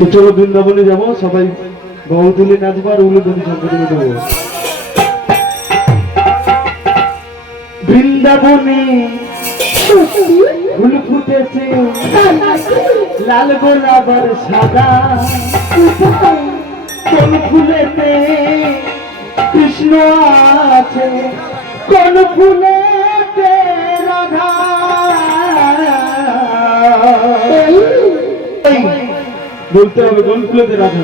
তো চলো বৃন্দাবনে যাব, সবাই বহুতুলি নাচবো আর উলুধনি সংকটে দেবো বৃন্দাবনে ফুল ফুটেছে, লাল গোলাপ আর সাদা কোন ফুলেতে কৃষ্ণ আছে, কোন ফুলেতে বলতে হবে কোন রাখা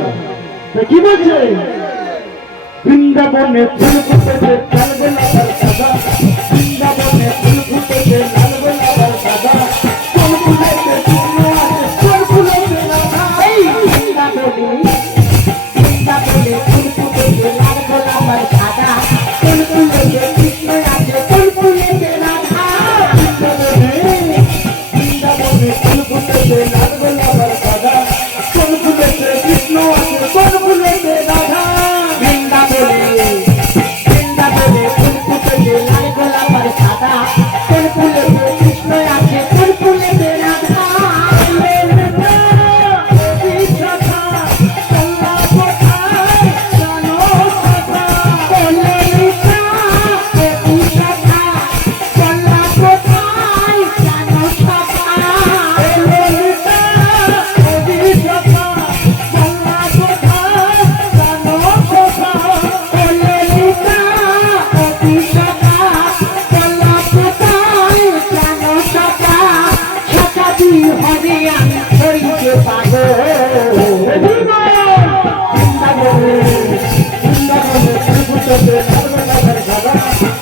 তা কি বলছে? বৃন্দাবনে ফুল আর সাদা। বৃন্দাবনে সাদা